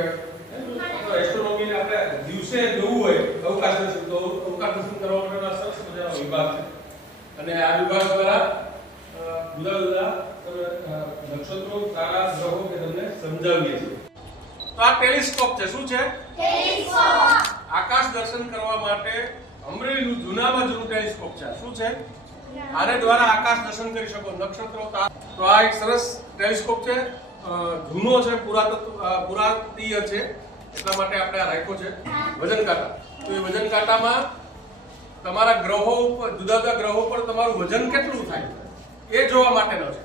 કહેવાય. તો એસ્ટ્રોનોમીને આપણે દિવસે જોવું હોય અવકાશ દર્શન, તો અવકાશ દર્શન કરવા માટેનો સરસ મજાનો વિભાગ છે. અને આ વિભાગ દ્વારા જુદા જુદા નક્ષત્રો, તારા, ગ્રહો કે તમને સમજાવીએ છીએ. તો આ ટેલિસ્કોપ છે. શું છે? ટેલિસ્કોપ. આકાશ દર્શન કરવા માટે અમરેલીનું જૂનામાં જૂનું ટેલિસ્કોપ છે. શું છે? આને દ્વારા આકાશ દર્શન કરી શકો, નક્ષત્રો, તારા. તો આ એક સરસ ટેલિસ્કોપ છે. જૂનો છે, પુરાતનીય છે, એટલા માટે આપણે આ રાખ્યો છે. વજન કાંટા. તો એ વજન કાંટામાં તમારા ગ્રહો ઉપર, જુદા જુદા ગ્રહો પર તમારું વજન કેટલું થાય એ જોવા માટેનો છે.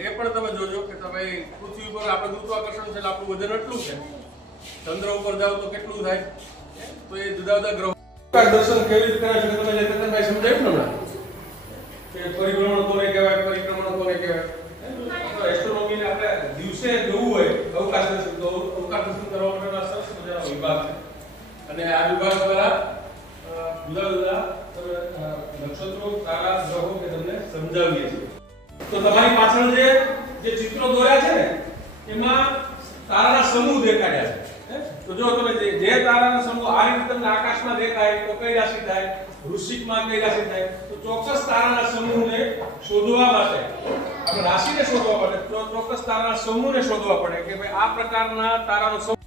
એ પણ તમે જોજો કે તમે પૃથ્વી ઉપર આપણે ગુરુત્વાકર્ષણ છે, આપણું વજન એટલું છે. ચંદ્ર ઉપર જાવ તો કેટલું થાય. તો એ જુદા જુદા ગ્રહો દર્શન કેવી રીતે કરે છે તમે જે તનભાઈ સમજાવ્યું ને હમણાં કે પરિભ્રમણ કોને કહેવાય, પરિક્રમણ કોને કહેવાય. તો એસ્ટ્રોનોમીને આપણે દિવસે જોવું હોય અવકાશ દર્શન, તો અવકાશ દર્શન કરવા માટેનો સરસ મજાનો વિભાગ છે. અને આ વિભાગ દ્વારા જુદા જુદા નક્ષત્રો, તારા, ગ્રહો કે તમને સમજાવીએ છીએ. તો તમારી પાછળ જે ચિત્રો દોર્યા છે ને એમાં તારાના સમૂહ દેખાડ્યા છે. તો જો તમે જે તારાના સમૂહ આ રીતે તમને આકાશમાં દેખાય તો કઈ રાશિ થાય, વૃશ્ચિકમાં કઈ રાશિ થાય. તો ચોક્કસ તારાના સમૂહને શોધવા માટે, આપણે રાશિને શોધવા માટે ચોક્કસ તારાના સમૂહને શોધવા પડે કે ભાઈ આ પ્રકારના તારાનો સમૂહ